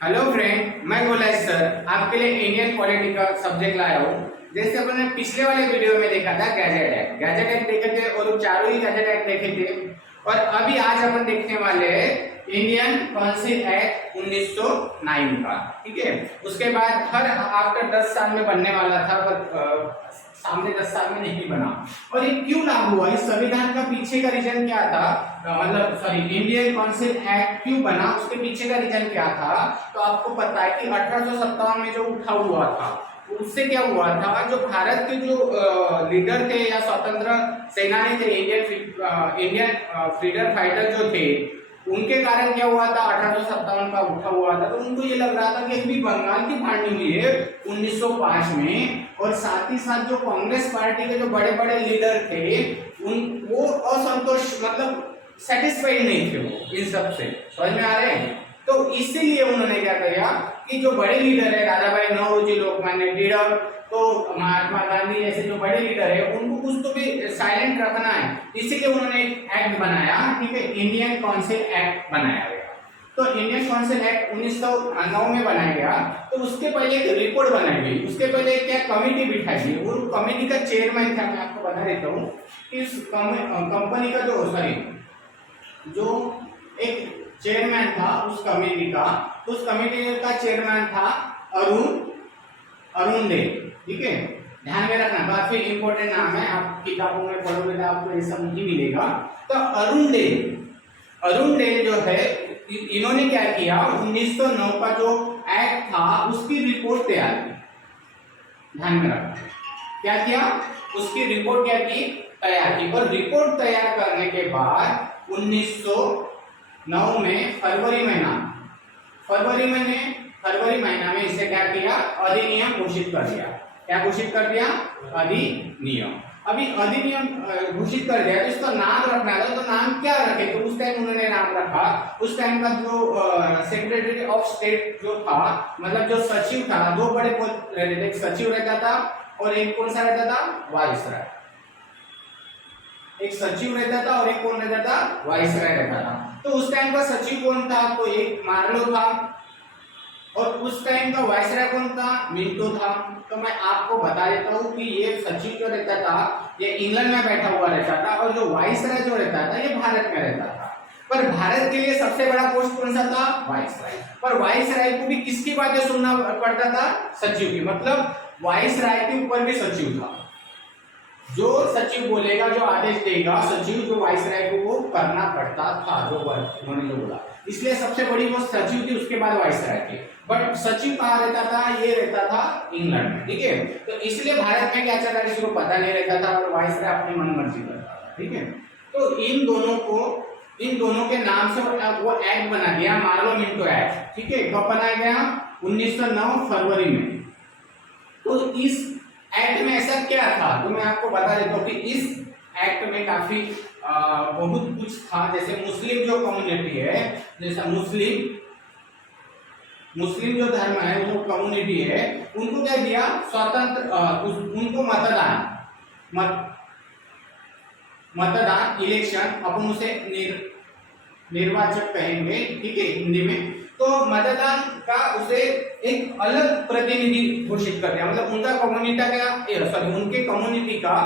Hello friend, मैं गोलाई sir आपके लिए इंडियन पॉलिटी का सब्जेक्ट लाया हूँ। जैसे अपन ने पिछले वाले वीडियो में देखा था गैजेट एक्ट देखे थे और चारों ही गैजेट एक्ट देखे थे। और अभी आज अपन देखने वाले हैं इंडियन काउंसिल एक्ट 1909 का। ठीक है, उसके बाद हर आफ्टर 10 साल में बनने वाला था, पर सामने 10 साल में नहीं बना। और ये क्यों लागू हुआ, इस संविधान का पीछे का रीजन क्या था, मतलब सॉरी इंडियन काउंसिल एक्ट क्यों बना, उसके पीछे का रीजन क्या था। तो आपको पता है कि 1857 में जो उठा हुआ था, उससे क्या हुआ था, जो भारत के जो लीडर थे या स्वतंत्र सेनानी थे, इंडियन फ्रीडम फाइटर जो थे, उनके कारण क्या हुआ था, 1857 का उठा हुआ था। तो उनको ये लग रहा था कि अभी बंगाल की फाड़नी हुई है 1905 में, और साथ ही साथ जो कांग्रेस पार्टी के जो बड़े बड़े लीडर थे वो असंतोष, मतलब सेटिस्फाइड नहीं थे वो इन सब से। समझ में आ रहे हैं? तो इसीलिए उन्होंने क्या किया कि जो बड़े लीडर है, दादा भाई नौरोजी, लोकमान्य तिलक, तो महात्मा गांधी जैसे जो बड़े लीडर है, उनको कुछ तो भी साइलेंट रखना है। इसीलिए उन्होंने एक एक्ट बनाया, ठीक है, इंडियन काउंसिल एक्ट बनाया गया। तो इंडियन काउंसिल एक्ट 1909 में बनाया गया। तो उसके पहले एक रिपोर्ट बनाई गई, उसके पहले क्या कमेटी बिठाई गई, वो कमेटी का चेयरमैन था, मैं आपको बता देता हूँ कि इस कंपनी का जो एक चेयरमैन था उस कमेटी का, तो उस कमेटी का चेयरमैन था अरुण डे। ठीक है, ध्यान में रखना, काफी इंपॉर्टेंट नाम है, आप किताबों में पढ़ोगे तो आपको ये सब नहीं मिलेगा। तो अरुण डे जो है, इन्होंने क्या किया, 1909 का जो एक्ट था उसकी रिपोर्ट तैयार की। ध्यान में रखना, क्या किया, उसकी रिपोर्ट क्या की, तैयार की। और रिपोर्ट तैयार करने के बाद 1909 में फरवरी महीना में इसे क्या किया, अधिनियम घोषित कर दिया। क्या घोषित कर दिया, अधिनियम। अभी अधिनियम घोषित कर दिया, तो इसका नाम रखना था, तो नाम क्या रखे, तो उस टाइम उन्होंने नाम रखा, उस टाइम का जो सेक्रेटरी ऑफ स्टेट जो था, मतलब जो सचिव था, दो बड़े पद रहते थे, एक सचिव रहता था और एक कौन सा रहता था, वाइसराय। एक सचिव रहता था और एक कौन रहता था, वाइसराय रहता था। तो उस टाइम का सचिव कौन था, तो एक मार्लो था, और उस टाइम का वाइसराय कौन था, मिंटो था। तो मैं आपको बता देता हूँ कि ये सचिव जो रहता था ये इंग्लैंड में बैठा हुआ रहता था, और जो वाइसराय जो रहता था ये भारत में रहता था। पर भारत के लिए सबसे बड़ा पोस्ट कौन सा था, वाइसराय। पर वाइसराय को भी किसकी बातें सुनना पड़ता था, सचिव की। मतलब वाइसराय के ऊपर भी सचिव था, जो सचिव बोलेगा, जो आदेश देगा सचिव, जो वाइसराय को वो करना पड़ता था, जो उन्होंने जो बोला। इसलिए सबसे बड़ी वो सचिव थी, उसके बाद वाइसराय थी। बट सचिव कहाँ रहता था, ये रहता था इंग्लैंड में। ठीक है, तो इसलिए भारत में क्या चल रहा है किसी को पता नहीं रहता था, और वाइसराय अपनी मनमर्जी करता था। ठीक है, तो इन दोनों के नाम से वो एक्ट बना दिया, मार्लो मिंटो एक्ट। ठीक है, कब बनाया गया, 1909 फरवरी में। तो इस एक्ट में ऐसा क्या था, तो मैं आपको बता देता हूँ कि इस एक्ट में काफी बहुत कुछ था। जैसे मुस्लिम जो कम्युनिटी है, जैसा मुस्लिम जो धर्म है, वो कम्युनिटी है, उनको क्या दिया, स्वतंत्र उनको मतदान इलेक्शन, अपन उसे निर्वाचक कहेंगे, ठीक है, हिंदी में। तो मतदान का उसे एक अलग प्रतिनिधि घोषित कर दिया, मतलब उनका उनके कम्युनिटी का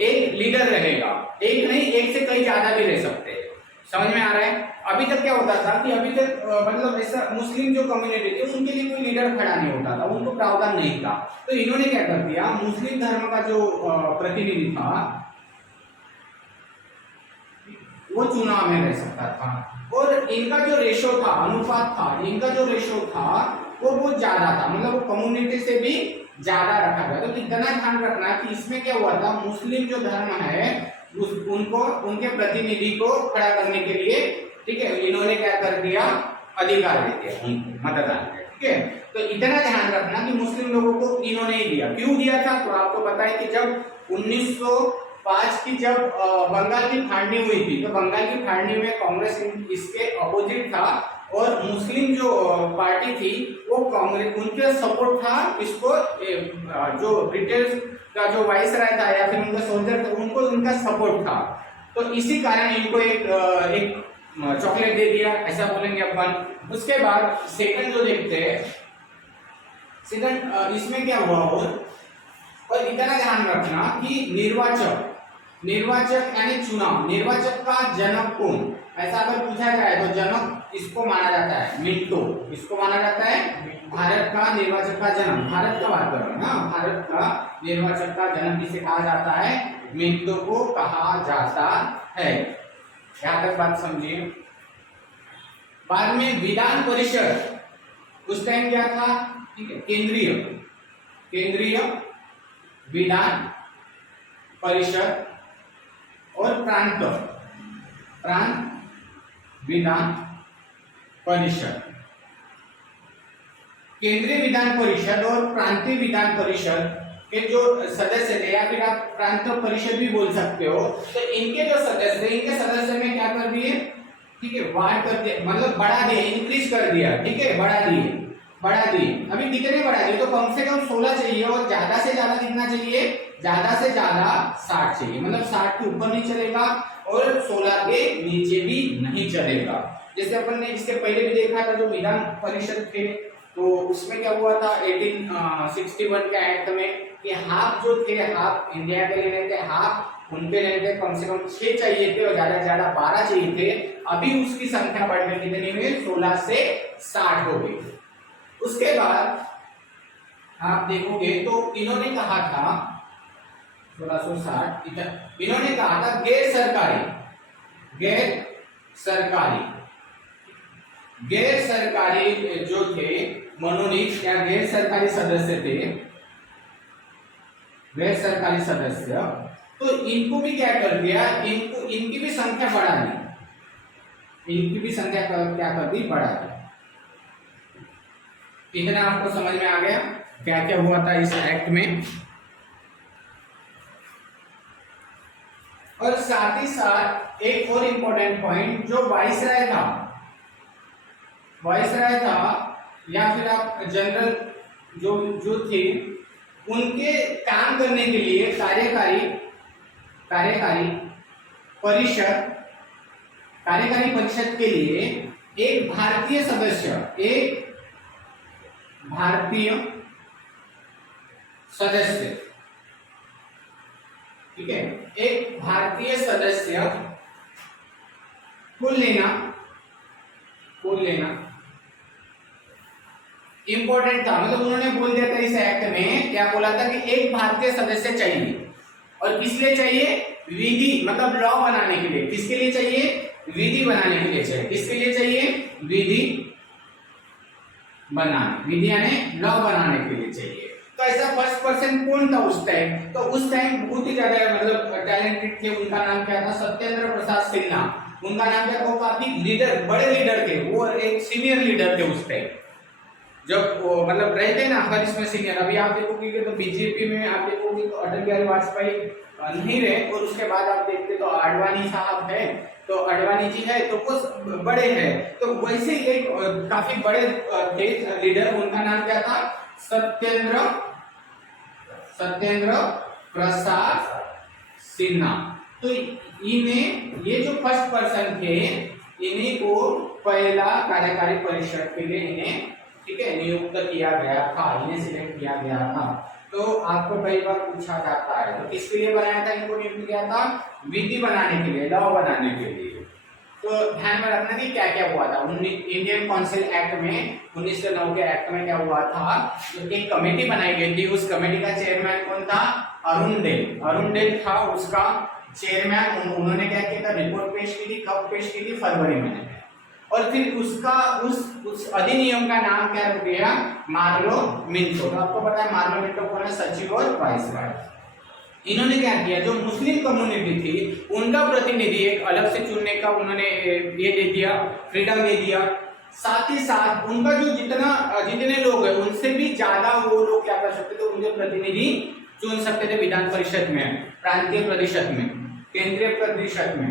एक लीडर रहेगा, एक नहीं, एक से कई ज्यादा भी रह सकते हैं। समझ में आ रहा है? अभी तक क्या होता था कि अभी तक मतलब ऐसा मुस्लिम जो कम्युनिटी थी उनके लिए कोई लीडर खड़ा नहीं होता था, उनको प्रावधान नहीं था। तो इन्होंने क्या कर दिया, मुस्लिम धर्म का जो प्रतिनिधि था वो चुनाव में रह सकता था, और इनका जो रेशो था, अनुपात था, इनका जो रेशो था वो बहुत ज्यादा था, मतलब वो कम्युनिटी से भी ज्यादा रखा गया। तो इतना ध्यान रखना कि इसमें क्या हुआ था, मुस्लिम जो धर्म है उनको, उनके प्रतिनिधि को खड़ा करने के लिए, ठीक है, इन्होंने क्या कर दिया, अधिकार दे दिया उनको मतदान का। ठीक है, तो इतना ध्यान रखना कि मुस्लिम लोगों को इन्होंने ही दिया। क्यों दिया था, तो आपको पता है कि जब 1905 की जब बंगाल की फाड़नी हुई थी, तो बंगाल की फाड़नी में कांग्रेस इसके अपोजिट था, और मुस्लिम जो पार्टी थी वो कांग्रेस, उनका सपोर्ट था इसको, जो ब्रिटिश का जो वाइसराय था या फिर उनका सोल्जर था, उनको उनका सपोर्ट था। तो इसी कारण इनको एक चॉकलेट दे दिया, ऐसा बोलेंगे अपन। उसके बाद सेकंड जो देखते हैं, सेकंड इसमें क्या हुआ और इतना ध्यान रखना कि निर्वाचक यानी चुनाव, निर्वाचक का जनक कौन, ऐसा अगर पूछा जाए तो जनक इसको माना जाता है मिंटो, इसको माना जाता है भारत का निर्वाचक का जनक, भारत का बात कर रहे हैं ना, भारत का निर्वाचक का जनक किसे कहा जाता है, मिंटो को कहा जाता है। यहां तक बात समझिए। बाद में विधान परिषद, उस टाइम क्या था, ठीक है, केंद्रीय विधान परिषद और प्रांत विधान परिषद। केंद्रीय विधान परिषद और प्रांतीय विधान परिषद के जो सदस्य थे, या फिर आप प्रांत परिषद भी बोल सकते हो, तो इनके जो सदस्य, इनके सदस्य में क्या कर दिए, ठीक है, वार्ड कर दिया, मतलब बढ़ा दिया, इंक्रीज कर दिया, ठीक है, बढ़ा दिए। अभी कितने बढ़ा दिए, तो कम से कम 16 चाहिए, और ज्यादा से ज्यादा कितना चाहिए, ज्यादा से ज्यादा 60 चाहिए, मतलब 60 के ऊपर नहीं चलेगा और 16 के नीचे भी नहीं चलेगा। जैसे अपन ने इसके पहले भी देखा था जो विधान परिषद थे, तो उसमें क्या हुआ था 1861 के एक्ट में कि हाफ जो थे, हाफ इंडिया के लेने थे, हाफ उनके लेने थे, कम से कम 6 चाहिए थे और ज्यादा से ज्यादा 12 चाहिए थे। अभी उसकी संख्या बढ़कर कितनी हुई, 16 से 60 हो गई। उसके बाद आप देखोगे तो इन्होंने कहा था 1660, इन्होंने कहा था गैर सरकारी जो थे मनोनीत या गैर सरकारी सदस्य थे, गैर सरकारी सदस्य, तो इनको भी क्या कर दिया, इनकी भी संख्या बढ़ा दी, इनकी भी संख्या क्या कर दी, बढ़ा दी। इतना आपको समझ में आ गया क्या क्या हुआ था इस एक्ट में। और साथ ही साथ एक और इंपॉर्टेंट पॉइंट, जो वाइसराय था या फिर आप जनरल जो थे, उनके काम करने के लिए कार्यकारी परिषद के लिए एक भारतीय सदस्य, ठीक है, एक भारतीय सदस्य कुल लेना इंपॉर्टेंट था। मतलब उन्होंने बोल दिया था इस एक्ट में, क्या बोला था कि एक भारतीय सदस्य चाहिए, और किस लिए चाहिए, विधि मतलब लॉ बनाने के लिए। किसके लिए चाहिए, विधि बनाने के लिए चाहिए। किसके लिए चाहिए, विधि यानी लॉ बनाने के लिए चाहिए। तो ऐसा फर्स्ट पर्सन कौन था उस टाइम, तो उस टाइम बहुत ही ज्यादा मतलब टैलेंटेड थे। उनका नाम क्या था, सत्येंद्र प्रसाद सिन्हा। उनका नाम क्या था, वो काफी लीडर, बड़े लीडर थे, वो एक सीनियर लीडर थे उस टाइम, जब वो मतलब रहते ना हर इसमें सीनियर। अभी आप देखोगे तो बीजेपी में आप देखोगे तो अटल बिहारी वाजपेयी नहीं रहे, और उसके बाद आप देखते तो आडवाणी साहब है, तो आडवाणी जी है, तो कुछ बड़े हैं। तो वैसे ही एक काफी बड़े थे लीडर, उनका नाम क्या था, सत्येंद्र प्रसाद सिन्हा। तो इन्हें, ये जो फर्स्ट पर्सन थे, इन्हीं को पहला कार्यकारी परिषद के लिए इन्हें, ठीक है, नियुक्त किया गया था, इन्हें सिलेक्ट किया गया था। तो आपको कई बार पूछा जाता है, तो किसके लिए बनाया था इनको, नियुक्त किया था विधि बनाने के लिए, लॉ बनाने के लिए। तो ध्यान में रखना कि क्या क्या हुआ था इंडियन काउंसिल एक्ट में, 1909 के एक्ट में क्या हुआ था, एक कमेटी बनाई गई थी। उस कमेटी का चेयरमैन कौन था, अरुण डेल था उसका चेयरमैन। उन्होंने क्या किया था, रिपोर्ट पेश की थी। कब पेश की थी, फरवरी में। और फिर उसका उस अधिनियम का नाम क्या रख दिया, मार्लो मिंटो। तो आपको पता है मार्लो मिंटो कौन है, सचिव और वाइसरॉय। इन्होंने क्या किया, जो मुस्लिम कम्युनिटी थी उनका प्रतिनिधि एक अलग से चुनने का उन्होंने ये दे दिया, फ्रीडम दे दिया। साथ ही साथ उनका जो जितने लोग हैं उनसे भी ज्यादा वो लोग क्या कर सकते थे, उनके प्रतिनिधि चुन सकते थे विधान परिषद में, प्रांतीय परिषद में, केंद्रीय परिषद में,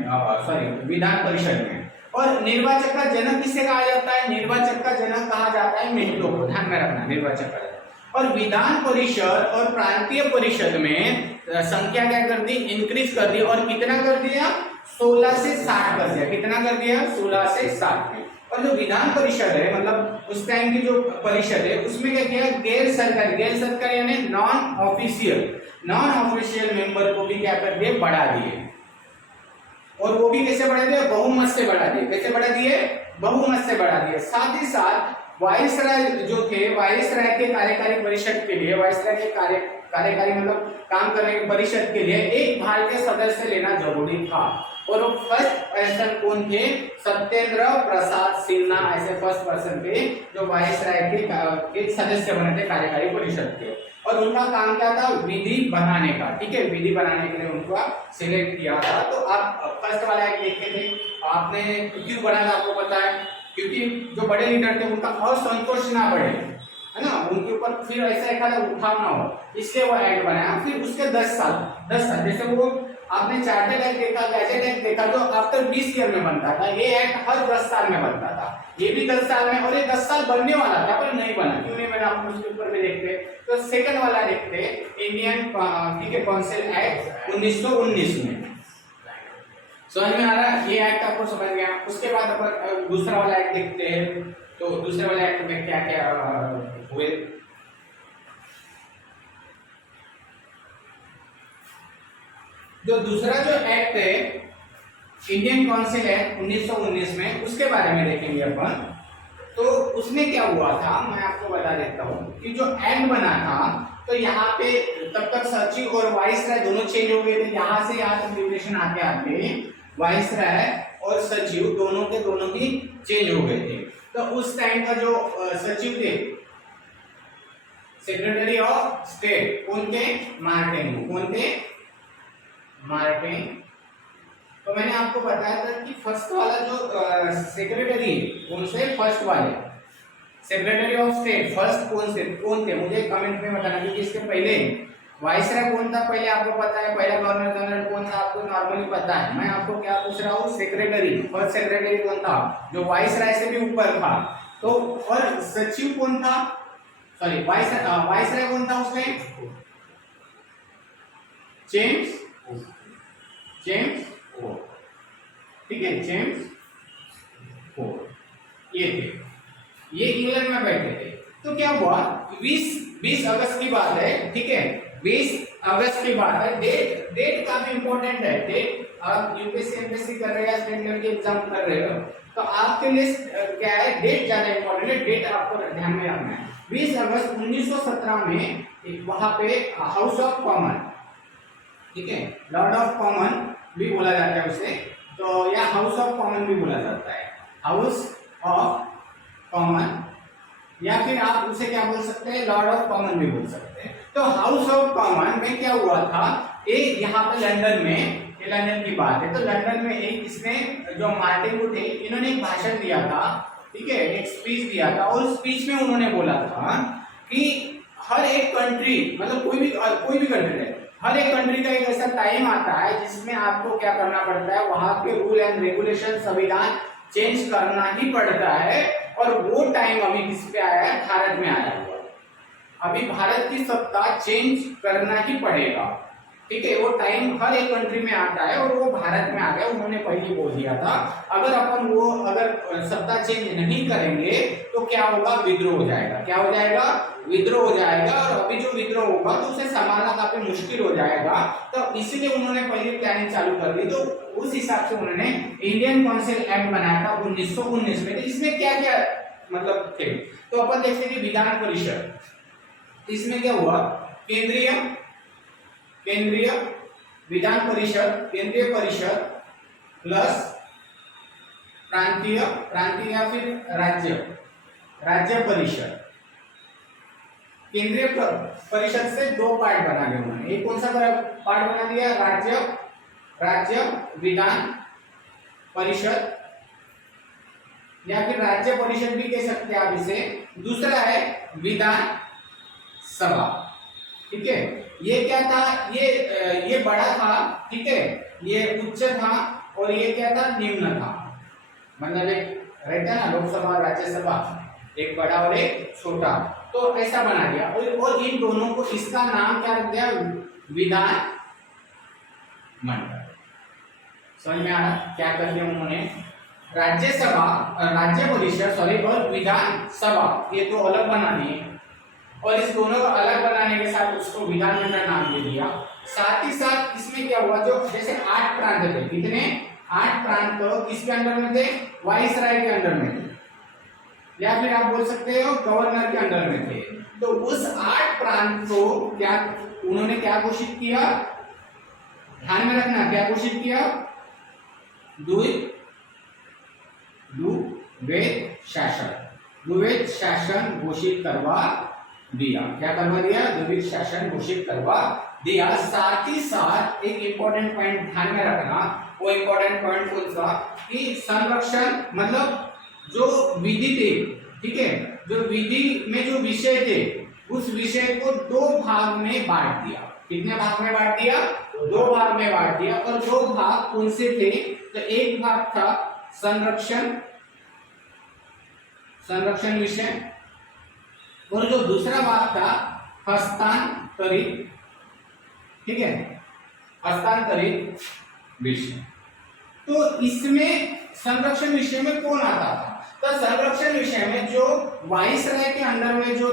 विधान परिषद में। और निर्वाचक का जनक किसे कहा जाता है, निर्वाचक का जनक कहा जाता है मिंटो को, ध्यान में रखना, निर्वाचक का। और विधान परिषद और प्रांतीय परिषद में संख्या क्या कर दी, इंक्रीज कर दी। और कितना कर दिया, 16 से 60 कर दिया। कितना कर दिया? 16 से 60 में। और जो विधान परिषद है, मतलब उस टाइम की जो परिषद है, उसमें क्या किया? गैर सरकारी यानी नॉन ऑफिशियल मेंबर को भी क्या कर दिए? बढ़ा दिए। और वो भी कैसे बढ़ा दिए? बहुमत से बढ़ा दिए। कैसे बढ़ा दिए? बहुमत से बढ़ा दिए। साथ ही साथ वायसराय जो थे, वायसराय के कार्यकारी परिषद के लिए, वायसराय के कार्यकारी मतलब काम करने के परिषद के लिए एक भारतीय सदस्य लेना जरूरी था। और वो फर्स्ट पर्सन कौन थे? सत्येंद्र प्रसाद सिन्हा ऐसे फर्स्ट पर्सन थे जो वायसराय के सदस्य बने थे कार्यकारी परिषद के। और उनका काम क्या था? विधि बनाने का। ठीक है, विधि बनाने के लिए उनको सिलेक्ट किया था। तो आप फर्स्ट वाला एक देखे थे, आपने क्यों बना था आपको पता है? क्योंकि जो बड़े लीडर थे उनका असंतोष ना बढ़े, है ना, उनके ऊपर फिर ऐसा एक उठाव ना हो, इसलिए वो एक्ट बनाया। फिर उसके 10 साल जैसे वो आपने चार्टर्ड एक्ट देखा, गैजेट एक्ट देखा, जो आफ्टर 20 ईयर में बनता था। ये एक्ट हर 10 साल में बनता था, ये भी 10 साल में। और ये 10 साल बनने वाला था पर नहीं बना। क्यों नहीं बना? आप उसके ऊपर भी देखते। तो सेकंड वाला देखते, इंडियन ठीक है काउंसिल एक्ट 1919 में। समझ में आ रहा है? ये एक्ट आपको समझ गया। उसके बाद अपन दूसरा वाला एक्ट देखते हैं। तो दूसरे वाले एक्ट में क्या क्या हुए? जो दूसरा जो एक्ट है इंडियन काउंसिल एक्ट 1919 में, उसके बारे में देखेंगे अपन। तो उसमें क्या हुआ था मैं आपको बता देता हूँ कि जो एक्ट बना था, तो यहाँ पे तब तक सचिव और वाइसराय दोनों चेंज हो गए थे। यहाँ से यहाँ तक ड्यूरेशन आते आते वाइसराय और सचिव दोनों के दोनों भी चेंज हो गए थे। तो उस टाइम का जो सचिव थे, सेक्रेटरी ऑफ स्टेट कौन थे? मार्टिन। कौन थे? मार्टिन। तो मैंने आपको बताया था कि फर्स्ट वाला जो सेक्रेटरी, कौन से? फर्स्ट वाले सेक्रेटरी ऑफ स्टेट फर्स्ट कौन थे? मुझे कमेंट में बताना। क्योंकि इसके पहले वाइसराय कौन था पहले आपको पता है, पहला गवर्नर जनरल कौन था आपको नॉर्मली पता है। मैं आपको क्या पूछ रहा हूँ? सेक्रेटरी, फर्स्ट सेक्रेटरी कौन था जो वाइसराय से भी ऊपर था? तो और सचिव कौन था? सॉरी, वाइसराय कौन था उसमें? जेम्स ठीक है, जेम्स ये थे, ये इंग्लैंड में बैठे थे। तो क्या हुआ? 20 अगस्त की बात है। ठीक है, 20 अगस्त की बात है। डेट काफी इंपॉर्टेंट है। डेट आप यूपीएससी कर रहे हैं, स्टेट लेवल की एग्जाम कर रहे हो, तो आपके लिए क्या है? डेट ज्यादा इंपॉर्टेंट है। डेट आपको ध्यान में रखना है। 20 अगस्त 1917 में वहां पे हाउस ऑफ कॉमन, ठीक है, लॉर्ड ऑफ कॉमन भी बोला जाता है उसे, तो या हाउस ऑफ कॉमन भी बोला जाता है, हाउस ऑफ कॉमन, या फिर आप उसे क्या बोल सकते हैं? लॉर्ड ऑफ कॉमन भी बोल सकते हैं। तो हाउस ऑफ कॉमन में क्या हुआ था? एक यहाँ पे लंदन में, ये लंदन की बात है, तो लंदन में एक इसने जो मार्टिन वुड थे, इन्होंने एक भाषण दिया था। ठीक है, एक स्पीच दिया था। और स्पीच में उन्होंने बोला था कि हर एक कंट्री, मतलब कोई भी कंट्री है, हर एक कंट्री का एक ऐसा टाइम आता है जिसमें आपको क्या करना पड़ता है? वहां के रूल एंड रेगुलेशन, संविधान चेंज करना ही पड़ता है। और वो टाइम अभी किस पे आया है? भारत में आया हुआ। अभी भारत की सत्ता चेंज करना ही पड़ेगा। ठीक है, वो टाइम हर एक कंट्री में आता है और वो भारत में आ गया। उन्होंने पहले बोल दिया था अगर सत्ता चेंज नहीं करेंगे तो क्या होगा? विद्रोह हो जाएगा। क्या हो जाएगा? विद्रोह हो जाएगा। और अभी जो विद्रोह होगा तो उसे संभालना काफी मुश्किल हो जाएगा। तो इसलिए उन्होंने पहले प्लानिंग चालू कर दी। तो उस हिसाब से उन्होंने इंडियन काउंसिल एक्ट बनाया था 1919 में। तो इसमें क्या क्या मतलब थे? तो अपन देखते हैं कि विधान परिषद, इसमें क्या हुआ? केंद्रीय विधान परिषद, केंद्रीय परिषद प्लस प्रांतीय या फिर राज्य परिषद। केंद्रीय परिषद से दो पार्ट बना दिए उन्होंने। एक कौन सा पार्ट बना दिया? राज्य विधान परिषद, या फिर राज्य परिषद भी कह सकते हैं आप इसे। दूसरा है विधान सभा। ठीक है, ये क्या था? ये बड़ा था, ठीक है, ये उच्च था, और ये क्या था? निम्न था। मतलब एक रहता है ना लोकसभा राज्यसभा, एक बड़ा और एक छोटा, तो ऐसा बना दिया। और इन दोनों को, इसका नाम क्या रख दिया? विधान मंडल। समझ में आ रहा क्या कर दिया उन्होंने? राज्यसभा, राज्य परिषद सॉरी और विधानसभा ये तो अलग बना दिए और इस दोनों को अलग बनाने के साथ उसको विधानमंडल नाम दे दिया। साथ ही साथ इसमें क्या हुआ, जो जैसे 8 प्रांत थे, कितने 8 प्रांत तो किसके अंडर में थे? वाइसराय के अंडर में थे, या फिर आप बोल सकते हो गवर्नर के अंडर में थे। तो उस 8 प्रांत को क्या उन्होंने क्या घोषित किया? ध्यान में रखना, क्या घोषित किया? द्विवेद शासन, द्विवेद शासन घोषित करवा दिया। क्या करवा दिया? द्विवेद शासन घोषित करवा दिया। साथ ही साथ एक इंपॉर्टेंट पॉइंट ध्यान में रखना, वो इंपॉर्टेंट पॉइंट कौन सा कि संरक्षण मतलब जो विधि थे, ठीक है, जो विधि में जो विषय थे उस विषय को 2 भाग में बांट दिया। कितने भाग में बांट दिया? 2 भाग में बांट दिया। और 2 भाग कौन से थे? तो एक भाग था संरक्षण विषय और जो दूसरा भाग था हस्तांतरित, ठीक है, हस्तांतरित विषय। तो इसमें संरक्षण विषय में कौन आता था? तो संरक्षण विषय में जो वाइसराय के अंडर में जो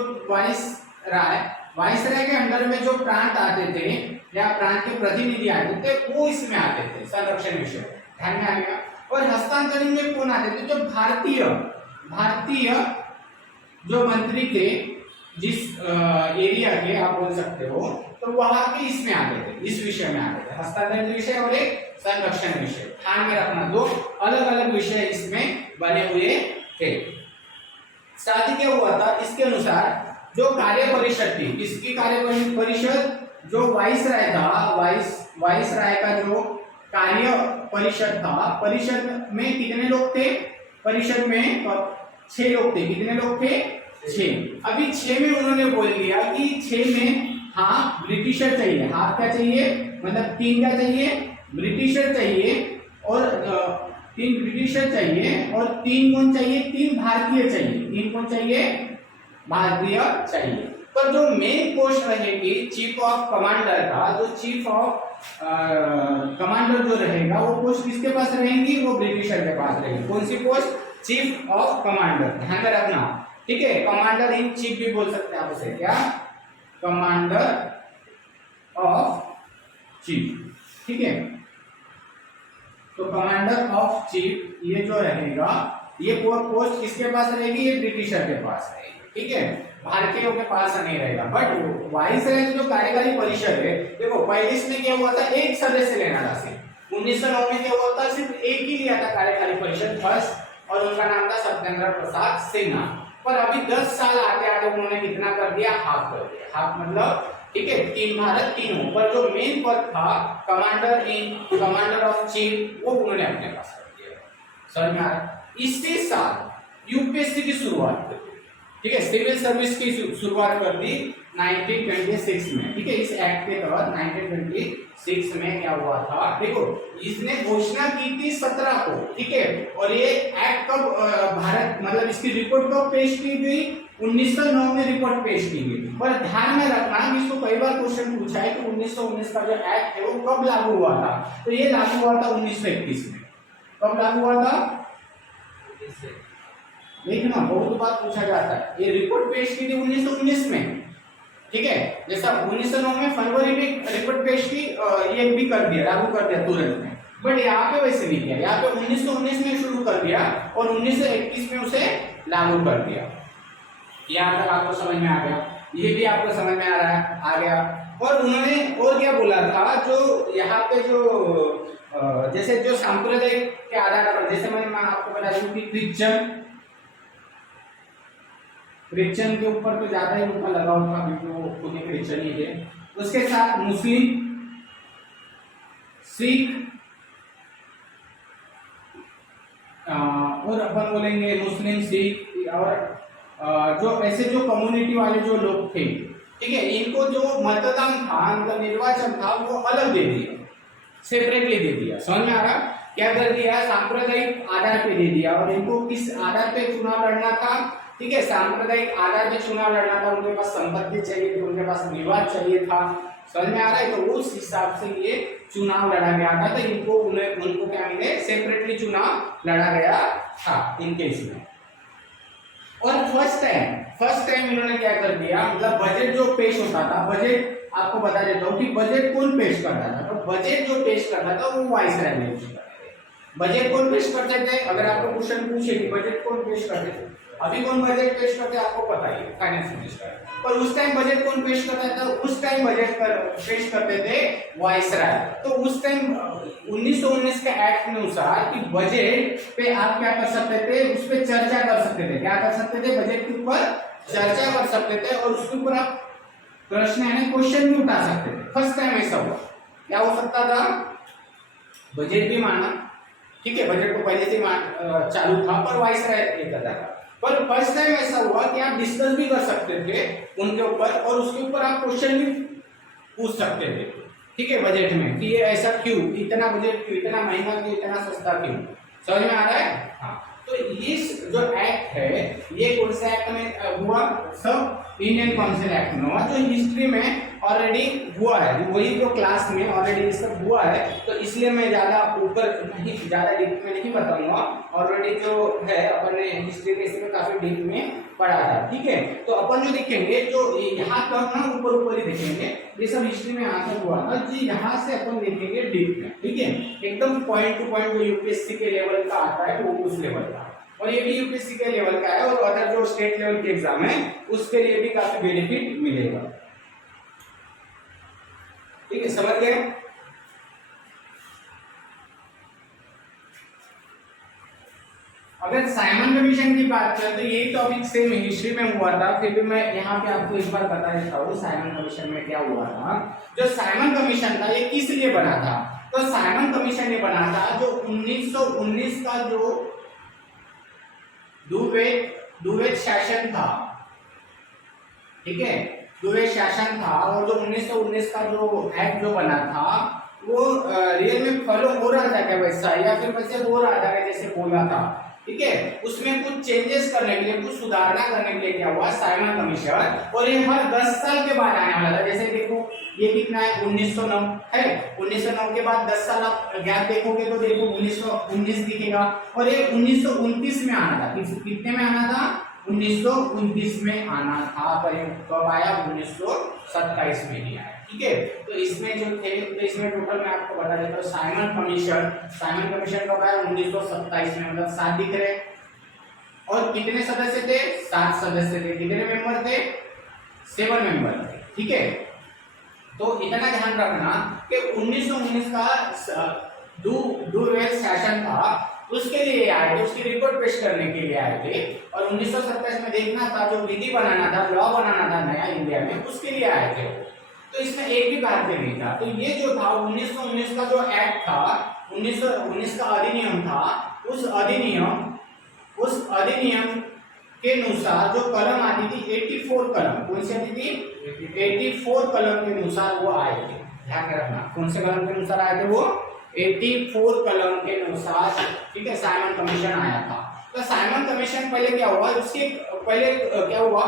वाइसराय के अंडर में जो प्रांत आते थे या प्रांत के प्रतिनिधि आते थे वो इसमें आते थे संरक्षण विषय, ध्यान में आ गया। और हस्तांतरण में कौन आते थे? जो भारतीय जो मंत्री थे जिस एरिया के आप बोल सकते हो, तो वहां के इसमें आते थे, इस विषय में आते थे, हस्तांतरण विषय और एक संरक्षण विषय। ध्यान में रखना, 2 अलग अलग विषय इसमें बने हुए थे। साथ ही क्या हुआ था, इसके अनुसार जो कार्य परिषद थी, किसकी कार्य परिषद? जो वाइसराय था, वाइसराय का जो कार्य परिषद था, परिषद में कितने लोग थे? परिषद में 6 लोग थे। कितने लोग थे? 6। अभी 6 में उन्होंने बोल दिया कि 6 में हाँ ब्रिटिशर चाहिए, हाँ क्या चाहिए मतलब 3 क्या चाहिए? ब्रिटिशर चाहिए और 3 ब्रिटिशर चाहिए और 3 कौन चाहिए? 3 भारतीय चाहिए। 3 कौन चाहिए? भारतीय चाहिए। पर जो मेन पोस्ट रहेगी चीफ ऑफ कमांडर का, जो चीफ ऑफ कमांडर जो रहेगा वो पोस्ट किसके पास रहेगी? वो ब्रिटिशर के पास रहेगी। कौन सी पोस्ट? चीफ ऑफ कमांडर, ध्यान में रखना, ठीक है। कमांडर इन चीफ भी बोल सकते हैं आप उसे, क्या? कमांडर ऑफ चीफ, ठीक है। तो कमांडर ऑफ चीफ ये जो रहेगा, ये पोस्ट किसके पास रहेगी? ये ब्रिटिशर के पास रहेगी, ठीक है, भारतीयों के पास नहीं रहेगा। बट वाइसराय जो कार्यकारी परिषद है, देखो पहले इसमें क्या हुआ था, एक सदस्य लेना था सिर्फ। 1909 में क्या हुआ था, सिर्फ एक ही लिया था कार्यकारी परिषद फर्स्ट, और उनका नाम था सत्येंद्र प्रसाद सिन्हा। पर अभी 10 साल आते आते उन्होंने कितना कर दिया? हाफ कर दिया। हाफ मतलब, ठीक है, 3 भारत 3 हो, पर जो मेन पद था कमांडर ऑफ चीफ वो उन्होंने अपने पास कर दिया। समझ में आ रहा? इसी साल यूपीएससी की शुरुआत कर दी, ठीक है, सिविल सर्विस की शुरुआत कर दी 1926 में, ठीक है। इस एक्ट के तहत 1926 में क्या हुआ था, देखो इसने घोषणा की थी 17 को, ठीक है, और ये एक्ट कब भारत मतलब इसकी रिपोर्ट कब पेश की गई? 1909 में रिपोर्ट पेश की गई। पर ध्यान में रखना, इसको कई बार क्वेश्चन पूछा है कि 1919 का जो एक्ट है वो कब लागू हुआ था? तो ये लागू हुआ था 1921 में। कब लागू हुआ था? देखना, बहुत बार पूछा जाता है। ये रिपोर्ट पेश की थी 1919 में, ठीक है। जैसा 1909 में फरवरी में रिपोर्ट पेश की, ये भी कर दिया, लागू कर दिया तुरंत में। बट यहाँ पे वैसे नहीं किया, यहाँ पे 1919 में शुरू कर दिया और 1921 में उसे लागू कर दिया। यहाँ तक आपको समझ में आ गया? ये भी आपको समझ में आ रहा है? आ गया। और उन्होंने और क्या बोला था, जो यहाँ पे जो जैसे जो सांप्रदायिक के आधार पर, जैसे मैं आपको बता दूं कि क्रिश्चियन के ऊपर तो ज्यादा ही उनका लगाव था क्योंकि वो खुद ही क्रिश्चियन ही थे। उसके साथ मुस्लिम, सिख और अपन बोलेंगे मुस्लिम, सिख और जो ऐसे जो कम्युनिटी वाले जो लोग थे, ठीक है, इनको जो मतदान था, इनका निर्वाचन था वो अलग दे दिया, सेपरेटली दे दिया। समझ में आ रहा? क्या कर दिया? सांप्रदायिक आधार पे दे दिया। और इनको किस आधार पे चुनाव लड़ना था? ठीक है, सांप्रदायिक आधार पे चुनाव लड़ना था। उनके पास संपत्ति चाहिए थी, उनके पास विवाद चाहिए था, समझ में आ रहा है? तो उस हिसाब से ये चुनाव लड़ा गया था, तो इनको उनको क्या मिले, सेपरेटली चुनाव लड़ा गया था इनके इसमें। और फर्स्ट टाइम इन्होंने क्या कर दिया, मतलब बजट जो पेश होता था, बजट आपको बता देता हूँ कि बजट कौन पेश करता था, तो बजट जो पेश करता था वो वाइसराय पेश करता था। बजट कौन पेश करते थे, अगर आपको क्वेश्चन पूछे कि बजट कौन पेश करते थे, अभी कौन बजट पेश करते हैं आपको पता ही है, फाइनेंस मिनिस्टर। पर उस टाइम बजट कौन पेश करता था, उस टाइम बजट पेश करते थे वाइसराय। तो उस टाइम 1919 के एक्ट के अनुसार कि बजट पे आप क्या कर सकते थे, उस पे चर्चा कर सकते थे, क्या कर सकते थे, बजट के ऊपर चर्चा कर सकते थे और उसके ऊपर आप प्रश्न यानी क्वेश्चन भी उठा सकते थे। फर्स्ट टाइम ऐसा हुआ। क्या हो सकता था, बजट भी माना, ठीक है, बजट को पहले से चालू था पर वाइसराय ये करता था, पर फर्स्ट टाइम ऐसा हुआ कि आप डिस्कस भी कर सकते थे उनके ऊपर और उसके ऊपर आप क्वेश्चन भी पूछ सकते थे, ठीक है, बजट में कि ये ऐसा क्यों, इतना बजट क्यों, इतना महंगा क्यों, इतना सस्ता क्यों। समझ में आ रहा है? हाँ, तो ये जो एक्ट है ये कौन सा एक्ट में हुआ, सब इंडियन काउंसिल एक्ट में हुआ, जो हिस्ट्री में ऑलरेडी हुआ है, वही जो क्लास में ऑलरेडी ये सब हुआ है, तो इसलिए मैं ज्यादा ऊपर नहीं, ज्यादा डीप में नहीं बताऊंगा। ऑलरेडी जो है अपन ने हिस्ट्री के इसमें काफी डीप में पढ़ा था, ठीक है। तो अपन जो देखेंगे जो यहाँ तक ना ऊपर ही देखेंगे, ये सब हिस्ट्री में यहाँ तक हुआ था जी, यहाँ से अपन देखेंगे डीप में, ठीक है, एकदम पॉइंट टू पॉइंट जो यूपीएससी के लेवल का आता है वो उस लेवल का, और ये भी यूपीएससी के लेवल का है, और अदर जो स्टेट लेवल के एग्जाम है उसके लिए भी काफी बेनिफिट मिलेगा, ठीक है, समझ गए। अगर साइमन कमीशन की बात करें तो यही टॉपिक सेम हिस्ट्री में हुआ था, फिर भी मैं यहाँ पे आपको एक बार बता देता हूँ साइमन कमीशन में क्या हुआ था। जो साइमन कमीशन था ये किस लिए बना था, तो साइमन कमीशन ये बना था जो 1919 का जो दुवैत शासन था, ठीक है, दुवैत शासन था, और जो 1919 का जो एक्ट जो बना था वो रियल में फॉलो हो रहा था क्या वैसा, या फिर वैसे हो रहा था जैसे बोला था, ठीक है। उसमें कुछ चेंजेस करने के लिए, कुछ सुधारना करने के लिए क्या हुआ, साइमन कमीशन, और ये हर 10 साल के बाद आने वाला था। जैसे देखो ये कितना है, 1909 है, 1909 के बाद 10 साल आप गैप देखोगे तो देखो 1919 दिखेगा, और ये 1929 में आना था, कितने में आना था, 1929 में आना था, पर कब आया, 1927 में ही आया, ठीक है। तो इसमें जो थे, तो इसमें टोटल मैं आपको बता देता हूँ, साइमन कमीशन कब आया, 1927 में, मतलब 7 दिख रहे, और कितने सदस्य थे, 7 सदस्य थे, कितने मेंबर थे, 7 मेंबर थे, ठीक है। तो इतना ध्यान रखना कि 1919 का दुवैत शासन था, उसके लिए आए थे, उसकी रिपोर्ट पेश करने के लिए आए थे, और 1927 में देखना था, जो विधि बनाना था, लॉ बनाना था नया इंडिया में, उसके लिए आए थे। तो इसमें एक भी भारतीय नहीं था। तो ये जो था 1919 का जो एक्ट था, 1919 का अधिनियम था, उस अधिनियम के अनुसार जो कलम आती थी 84 कलम, कौन सी आती थी, 84 कलम के अनुसार वो आए थे, ध्यान रखना कौन से कलम के अनुसार आए थे वो, 84 कलम के अनुसार, ठीक है, साइमन कमीशन आया था। तो साइमन कमीशन पहले क्या हुआ, उसके पहले क्या हुआ,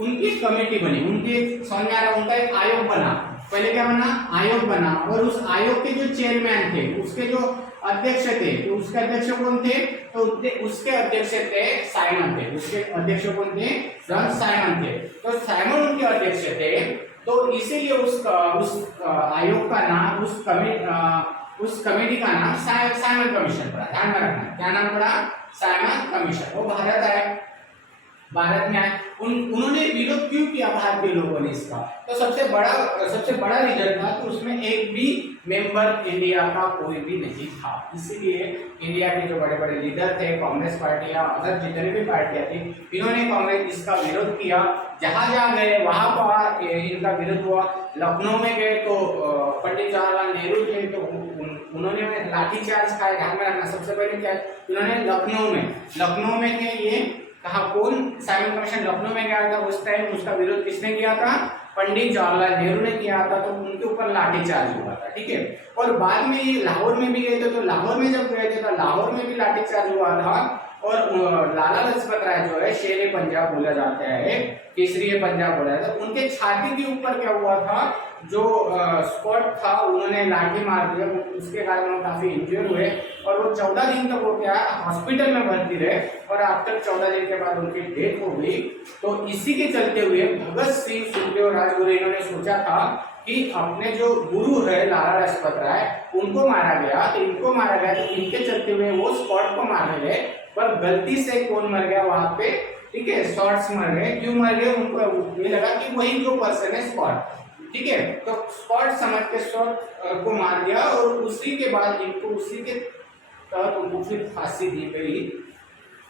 उनकी कमेटी बनी, उनके समझ में आ रहा, उनका एक आयोग बना, पहले क्या बना, आयोग बना, और उस आयोग के जो चेयरमैन थे, उसके जो अध्यक्ष थे, तो उसके अध्यक्ष कौन थे, तो उसके अध्यक्ष थे साइमन थे, उसके अध्यक्ष कौन थे, साइमन थे, तो साइमन उनके अध्यक्ष थे। तो इसीलिए उस आयोग का नाम, उस कमेटी का नाम साइमन कमीशन पड़ा, ध्यान में रखना, क्या नाम पड़ा, साइमन कमीशन। वो भारत आए, भारत में आए, उन्होंने विरोध क्यों किया भारतीय लोगों ने इसका, तो सबसे बड़ा रीजन था कि उसमें एक भी मेंबर इंडिया का कोई भी नहीं था, इसीलिए इंडिया के जो बड़े बड़े लीडर थे, कांग्रेस पार्टी या अदर जितने भी पार्टियां थी, इन्होंने कांग्रेस इसका विरोध किया, जहां गए वहां पर इनका विरोध हुआ। लखनऊ में गए तो पंडित जवाहरलाल नेहरू थे, तो उन्होंने लाठीचार्ज खाया, ध्यान में रखना, सबसे पहले क्या उन्होंने लखनऊ में थे, ये कहा कौन, साइमन कमीशन लखनऊ में गया था, उस टाइम उसका विरोध किसने किया था, पंडित जवाहरलाल नेहरू ने किया था, तो उनके ऊपर लाठीचार्ज हुआ था, ठीक है। और बाद में ये लाहौर में भी गए थे, तो लाहौर में जब गए थे तो लाहौर में भी लाठीचार्ज हुआ था, और लाला लाजपत राय जो है शेर ए पंजाब बोला जाता है, केसरी ए पंजाब बोला जाता है। उनके छाती के ऊपर क्या हुआ था, जो स्पॉट था उन्होंने लाठी मार दिया, उसके कारण वो काफी इंजर हुए और वो 14 दिन तक वो क्या हॉस्पिटल में भर्ती रहे और आफ्टर 14 दिन के बाद उनकी डेथ हो गई। तो इसी के चलते हुए भगत सिंह, सुखदेव, राजगुरु इन्होंने सोचा था कि अपने जो गुरु है लाला लाजपत राय उनको मारा गया, तो इनको मारा गया, तो इनके चलते हुए वो स्पॉट को मारने गए, पर गलती से कौन मर गया वहां पे, ठीक है, शॉर्ट्स मर गए। क्यों मर गए, उनको ये लगा कि वही जो पर्सन है स्पॉट, ठीक है, तो स्पॉट समझ के शॉर्ट को मार दिया और उसी के बाद इनको उसी के तहत उनको फिर फांसी दी गई,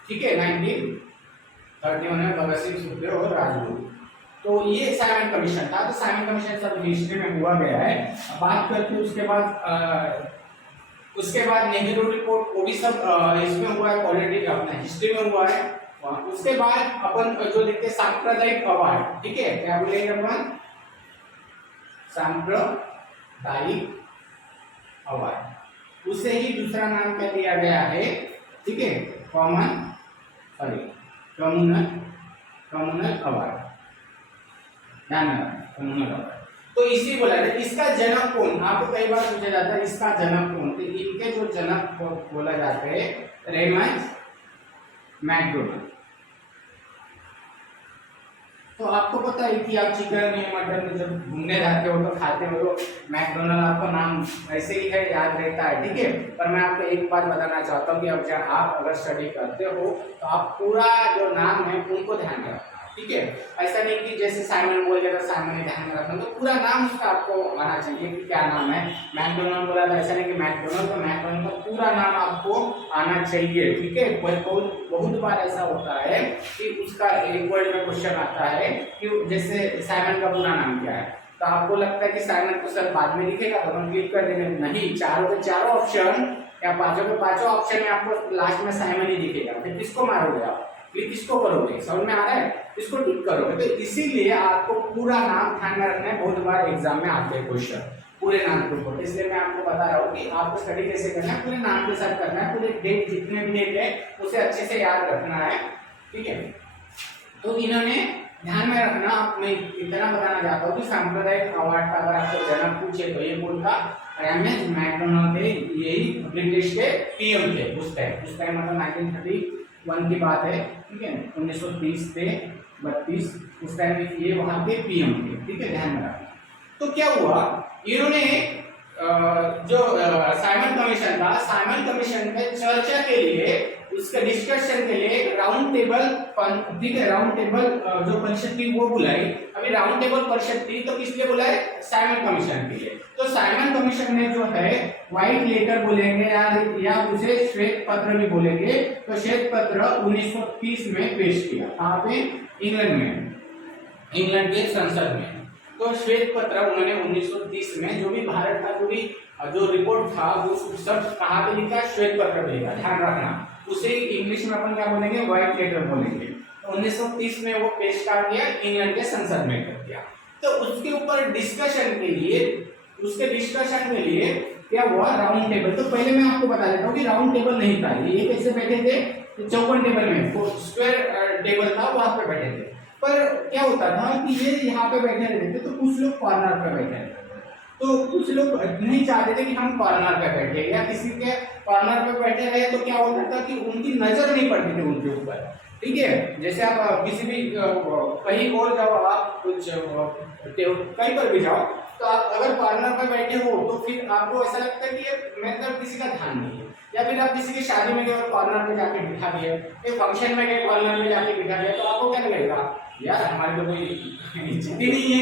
ठीक है, 1931 में भगत सिंह, सुखदेव और राजगुरु। तो ये साइमन कमीशन था। तो साइमन कमीशन सब हिस्ट्री में हुआ गया है। बात करते हैं उसके बाद नेहरू रिपोर्ट, वो भी सब इसमें हुआ है, पॉलिटिक्स अपना हिस्ट्री में हुआ है। उसके बाद अपन जो देखते हैं सांप्रदायिक अवार्ड, ठीक है, क्या बोलेंगे अपन, सांप्रदायिक अवार्ड, उसे ही दूसरा नाम क्या दिया गया है, ठीक है, कम्युनल अवार्ड, ध्यान रखना, कम्युनल अवार्ड। तो इसी बोला जाता है। इसका जनक कौन, आपको कई बार पूछा जाता है इसका जनक कौन, तो इनके जो जनक बोला जाता है रेमंड मैकडोनाल्ड। तो आपको पता है कि आप चिकन या मटन जब घूमने जाते हो तो खाते हो तो मैकडोनाल्ड आपका नाम ऐसे ही है, याद रहता है, ठीक है। पर मैं आपको एक बात बताना चाहता हूँ कि अब जब आप अगर स्टडी करते हो तो आप पूरा जो नाम है उनको ध्यान में रखना, ठीक है। ऐसा नहीं कि जैसे साइमन बोल गया तो साइमन ही ध्यान में रखना, तो पूरा नाम उसका आपको आना चाहिए कि क्या नाम है। मैकडोनाल्ड बोला था, ऐसा नहीं कि मैकडोनाल्ड, तो मैकडोनाल्ड का पूरा नाम आपको आना चाहिए, ठीक है। बहुत बार ऐसा होता है कि उसका एक वर्ड में क्वेश्चन आता है कि जैसे साइमन का पूरा नाम क्या है, तो आपको लगता है कि साइमन को सर बाद में लिखेगा तो हम क्लिक कर देंगे, नहीं, चारों के चारों ऑप्शन या पांचों के पांचों ऑप्शन में आपको लास्ट में साइमन ही दिखेगा। फिर किसको मारोगे आप, क्लिक किसको करोगे, समझ में आ रहा है, इसको टिक करोगे। तो इसीलिए आपको पूरा नाम ध्यान में रखना है, बहुत बार एग्जाम में आते हैं क्वेश्चन पूरे नाम के ऊपर, इसलिए मैं आपको बता रहा हूँ कि आपको स्टडी कैसे करना है, पूरे नाम के साथ करना है, पूरे डेट जितने भी डेट है उसे अच्छे से याद रखना है, ठीक है। तो इन्होंने ध्यान में रखना, मैं इतना बताना चाहता हूँ कि सांप्रदायिक अवार्ड का अगर आपको जनक पूछे तो ये कौन था, रेमंड मैकडोनाल्ड थे, यही ब्रिटिश के पीएम थे उस टाइम मतलब 1931 की बात है, ठीक है, 1930 से 32 उस टाइम ये वहां के पीएम थे, ठीक है, ध्यान में रखना। तो क्या हुआ, इन्होंने जो साइमन कमीशन था, साइमन कमीशन में चर्चा के लिए, उसके डिस्कशन के लिए एक राउंड टेबल, ठीक है, राउंड टेबल जो परिषद थी वो बुलाई। अभी राउंड टेबल परिषद थी तो किस लिए बुलाए, साइमन कमीशन के लिए। तो साइमन कमीशन ने जो है व्हाइट लेटर बोलेंगे या उसे श्वेत पत्र भी बोलेंगे, तो श्वेत पत्र 1930 में पेश किया, कहाँ पे, इंग्लैंड में, इंग्लैंड के संसद में। तो श्वेत पत्र उन्होंने 1930 में, जो भी भारत का जो रिपोर्ट था वो सब कहाँ पे लिखा, श्वेत पत्र पे लिखा, ध्यान रखना। उसे इंग्लिश में अपन क्या बोलेंगे, व्हाइट लेटर बोलेंगे। तो 1930 में वो पेश कर दिया, इंग्लैंड के संसद में कर दिया। तो उसके ऊपर डिस्कशन के लिए, क्या हुआ, राउंड टेबल। तो पहले मैं आपको बता देता हूँ कि राउंड टेबल नहीं था, ये कैसे बैठे थे, तो चौकोन टेबल में, स्क्वायर टेबल था वहां पे बैठे थे। पर क्या होता था कि ये यहाँ पे बैठे रहते थे, तो कुछ लोग कॉर्नर पे बैठे रहते थे, तो कुछ लोग नहीं चाहते थे कि हम कॉर्नर पे बैठे, या किसी के कॉर्नर पे बैठे रहे तो क्या होता था कि उनकी नजर नहीं पड़ती थी उनके ऊपर, ठीक है। जैसे आप किसी भी कहीं और जाओ, आप कुछ कहीं पर भी जाओ, तो आप अगर कॉर्नर पे बैठे हो तो फिर आपको ऐसा लगता है कि ये मतलब किसी का ध्यान नहीं है। या फिर आप किसी की शादी में गए और कॉर्नर पे जाके बिठा दिए, एक फंक्शन में गए कॉर्नर में जाके बिठा दिया, तो आपको क्या लगेगा, यार हमारे तो कोई इज्जत ही नहीं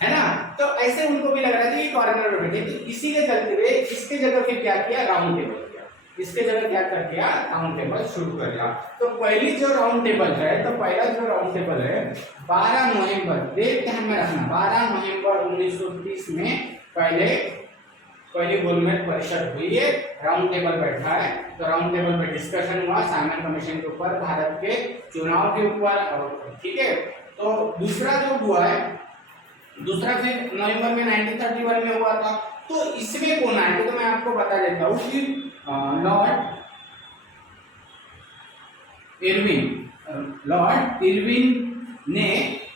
है ना। तो ऐसे उनको भी लग रहा था कि कॉर्नर में बैठे। तो इसी के चलते हुए इसके जगह फिर क्या किया, राउंड टेबल किया, इसके जगह क्या कर दिया, राउंड टेबल शुरू कर दिया। तो पहली जो राउंड टेबल है, तो पहला जो राउंड टेबल है 12 नवंबर, डेट ध्यान में रखना, 12 नवंबर 1930 में पहली गोलमेज परिषद हुई है, राउंड टेबल बैठा है। तो राउंड टेबल पे डिस्कशन हुआ साइमन कमीशन के ऊपर, भारत के चुनाव के ऊपर, ठीक है। तो दूसरा जो हुआ है, दूसरा फिर नवंबर में 1931 में हुआ था। तो इसमें कौन आए, तो मैं आपको बता देता हूँ कि लॉर्ड इरविन ने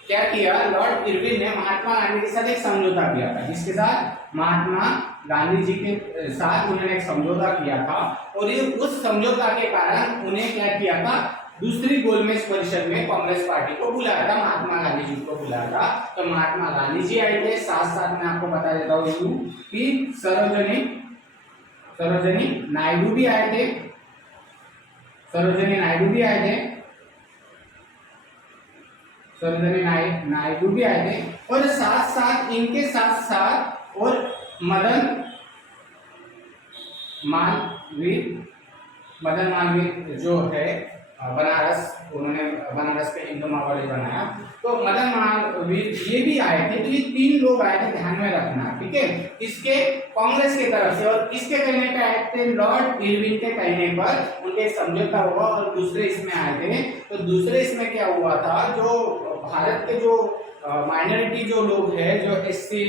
क्या किया, लॉर्ड इरविन ने महात्मा गांधी के साथ एक समझौता किया था। जिसके साथ, महात्मा गांधी जी के साथ उन्होंने एक समझौता किया था, और ये उस समझौता के कारण उन्हें क्या किया था, दूसरी गोलमेज परिषद में कांग्रेस पार्टी को बुलाया था, महात्मा गांधी जी को बुलाया था। तो महात्मा गांधी जी आए थे, साथ साथ में आपको बता देता हूँ कि सरोजिनी नायडू भी आए थे, सरोजिनी नायडू भी आए थे, सरोजिनी नायडू भी आए थे, और साथ साथ इनके साथ साथ और मदन मालवीय जो है बनारस, उन्होंने बनारस पे हिंदू महाकॉलेज बनाया, तो मदन मालवीय ये भी आए थे। तो ये तीन लोग आए थे, ध्यान में रखना, ठीक है। इसके कांग्रेस की तरफ से, और किसके कहने पे आए थे, लॉर्ड इरविन के कहने पर उनके समझौता हुआ, और दूसरे इसमें आए थे। तो दूसरे इसमें क्या हुआ था, जो भारत के जो माइनॉरिटी जो लोग हैं, जो एससी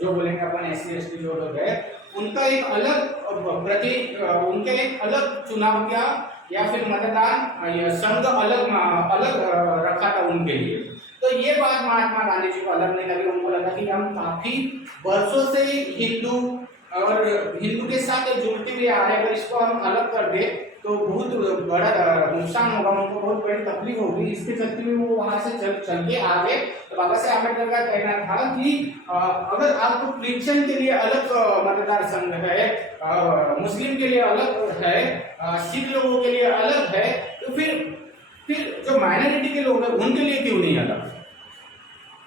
जो बोलेंगे अपन एससी एसटी जो लोग हैं, उनका एक अलग उनके एक अलग चुनाव किया, या फिर मतदान संघ अलग रखा था उनके लिए। तो ये बात महात्मा गांधी जी को अलग नहीं लगी, उनको लगा कि हम काफी वर्षों से हिंदू के साथ जुड़ते हुए आ रहे हैं, अगर इसको हम अलग कर दे तो बहुत बड़ा नुकसान होगा, उनको बहुत बड़ी तकलीफ होगी। इसके चलते हुए वो वहां से चल के आ गए। तो बाबा साहेब अम्बेडकर का कहना था कि अगर आपको क्रिश्चियन के लिए अलग मतदार संघ है, मुस्लिम के लिए अलग है, सिख लोगों के लिए अलग है, तो फिर जो माइनॉरिटी के लोग हैं उनके लिए क्यों नहीं अलग।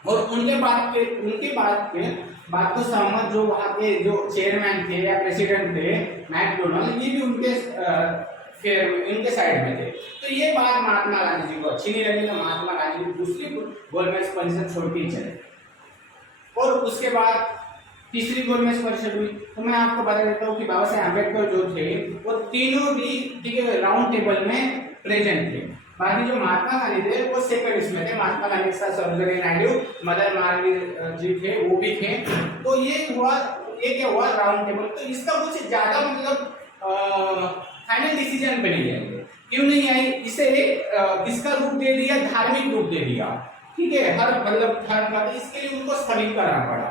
और उनके बात को सहमत जो वहाँ के जो चेयरमैन थे या प्रेसिडेंट थे मैकडोनाल्ड, ये भी उनके साइड में थे। तो ये बात महात्मा गांधी जी को अच्छी नहीं लगी, तो महात्मा गांधी जी दूसरी गोलमेज परिषद छोड़ के चले, और उसके बाद तीसरी गोलमेज परिषद हुई। तो मैं आपको बता देता हूँ कि बाबा साहेब अम्बेडकर जो थे वो तीनों भी, ठीक है, राउंड टेबल में प्रेजेंट थे। बाकी जो महात्मा गांधी थे वो सेकंड इसमें थे, महात्मा गांधी के साथ सरोजिनी नायडू, मदन मालवीय जी थे, वो भी थे। तो ये क्या हुआ राउंड टेबल। तो इसका कुछ ज्यादा मतलब फाइनल डिसीजन पे नहीं आई। क्यों नहीं आई, इसे किसका रूप दे दिया, धार्मिक रूप दे दिया, ठीक है, हर मतलब धर्म का, इसके लिए उनको स्थगित करना पड़ा।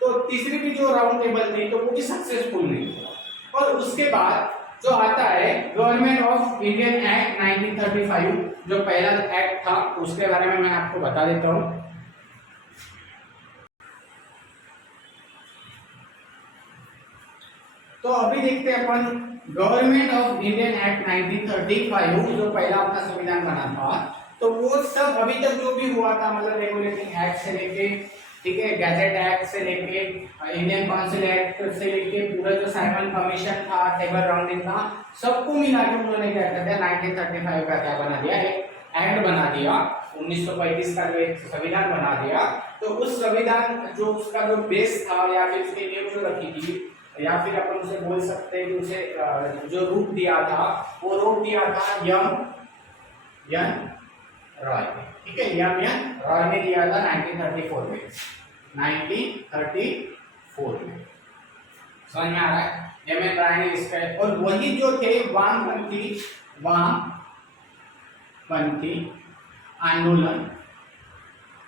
तो तीसरी भी जो राउंड टेबल थी तो वो भी सक्सेसफुल नहीं हुआ। और उसके बाद जो आता है गवर्नमेंट ऑफ इंडियन एक्ट 1935, जो पहला एक्ट था, उसके बारे में मैं आपको बता देता हूं। तो अभी देखते हैं अपन गवर्नमेंट ऑफ इंडियन एक्ट 1935, जो पहला अपना संविधान बना था। तो वो सब अभी तक जो भी हुआ था, मतलब रेगुलेटिंग एक्ट से लेके, ठीक है, गैजेट एक्ट से लेके, इंडियन काउंसिल एक्ट से लेके, पूरा जो साइमन कमीशन था, टेबल राउंडिंग था, सबको मिला के उन्होंने क्या कर दिया, 1935 का क्या बना दिया, एक एक्ट बना दिया, 1935 का जो एक संविधान बना दिया। तो उस संविधान जो उसका जो बेस था, या फिर उसकी नींव जो रखी थी, या फिर अपन उसे बोल सकते हैं कि उसे जो रूप दिया था, वो रूप दिया था यम रॉय, ठीक है, यम रॉय ने दिया था 1934 में, 1934 में। समझ में आ रहा है, एम एन राय ने इसका, और वही जो थे वामपंथी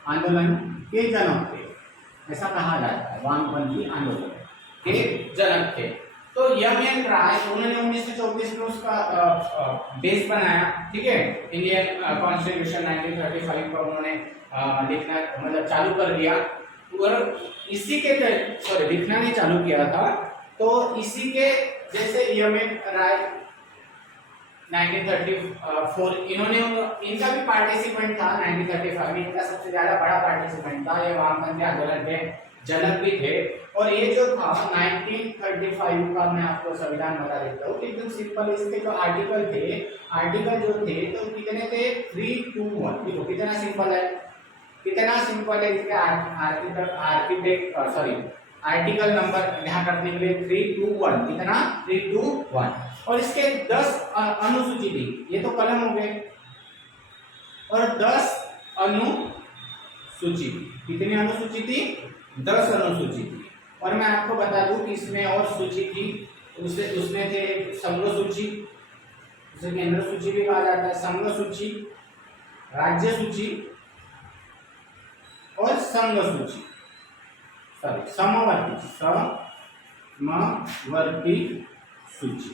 आंदोलन के जनक थे, ऐसा कहा जाता है, वामपंथी आंदोलन के जनक थे। तो यम एन राय, उन्होंने 1934 में उसका बेस बनाया, ठीक है, इंडियन कॉन्स्टिट्यूशन 1935 का उन्होंने लिखना मतलब चालू कर दिया। और इसी के लिखना नहीं चालू किया था, तो इसी के जैसे यम एन राय 1934, इनका भी पार्टिसिपेंट था 1935 में, इनका सबसे ज्यादा बड़ा पार्टिसिपेंट था, ये वामपंथी आंदोलन के जनक भी थे। और ये जो था 1935 का, मैं आपको संविधान बता देता हूँ, एकदम सिंपल। इसके जो आर्टिकल जो थे तो कितने थे, 3, 2, 1। देखो कितना सिंपल है, इसके आर्टिकल नंबर यहाँ करने के लिए 3, 2, 1, कितना 3, 2, 1। और इसके 10 अनुसूची थी, ये तो कलम हो गए, और 10 अनुसूची, कितनी अनुसूची थी, 10 अनुसूची थी। और मैं आपको बता दूं कि इसमें और सूची थी, उसमें थे संघ सूची, उसे केंद्र सूची भी कहा जाता है, संघ सूची, राज्य सूची और संघ सूची, सॉरी समवर्ती सूची।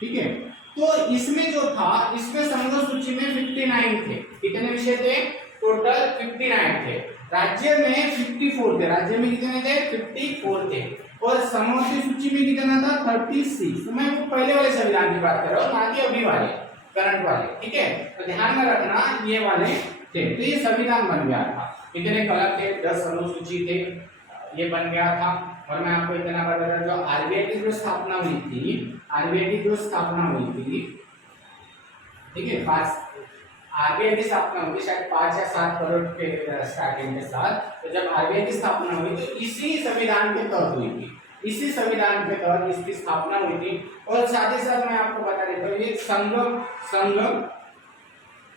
ठीक है, तो इसमें जो था, इसमें संघ सूची में 59 थे। कितने विषय थे? टोटल 59 थे। राज्य में 54 थे। राज्य में कितने थे? 54 थे। और समवर्ती सूची में कितना था? 36। तो मैं वो पहले वाले संविधान की बात कर रहा हूँ, ना कि अभी वाले, करंट वाले। ठीक है, तो ध्यान में रखना ये वाले थे। तो ये संविधान बन गया था। कितने कलम थे? 10 अनुसूची थे, ये बन गया था। और मैं आपको इतना बता रहा, जो आरबीआई की जो स्थापना हुई थी, आरबीआई की जो स्थापना हुई थी, ठीक है, आरबीआई की स्थापना हुई थी शायद 5 या 7 करोड़ के स्टार्टिंग के साथ। तो जब आरबीआई की स्थापना हुई तो इसी संविधान के तहत हुई थी, इसी संविधान के तहत इसकी स्थापना हुई थी। और साथ ही साथ मैं आपको बता देता हूँ, ये संघ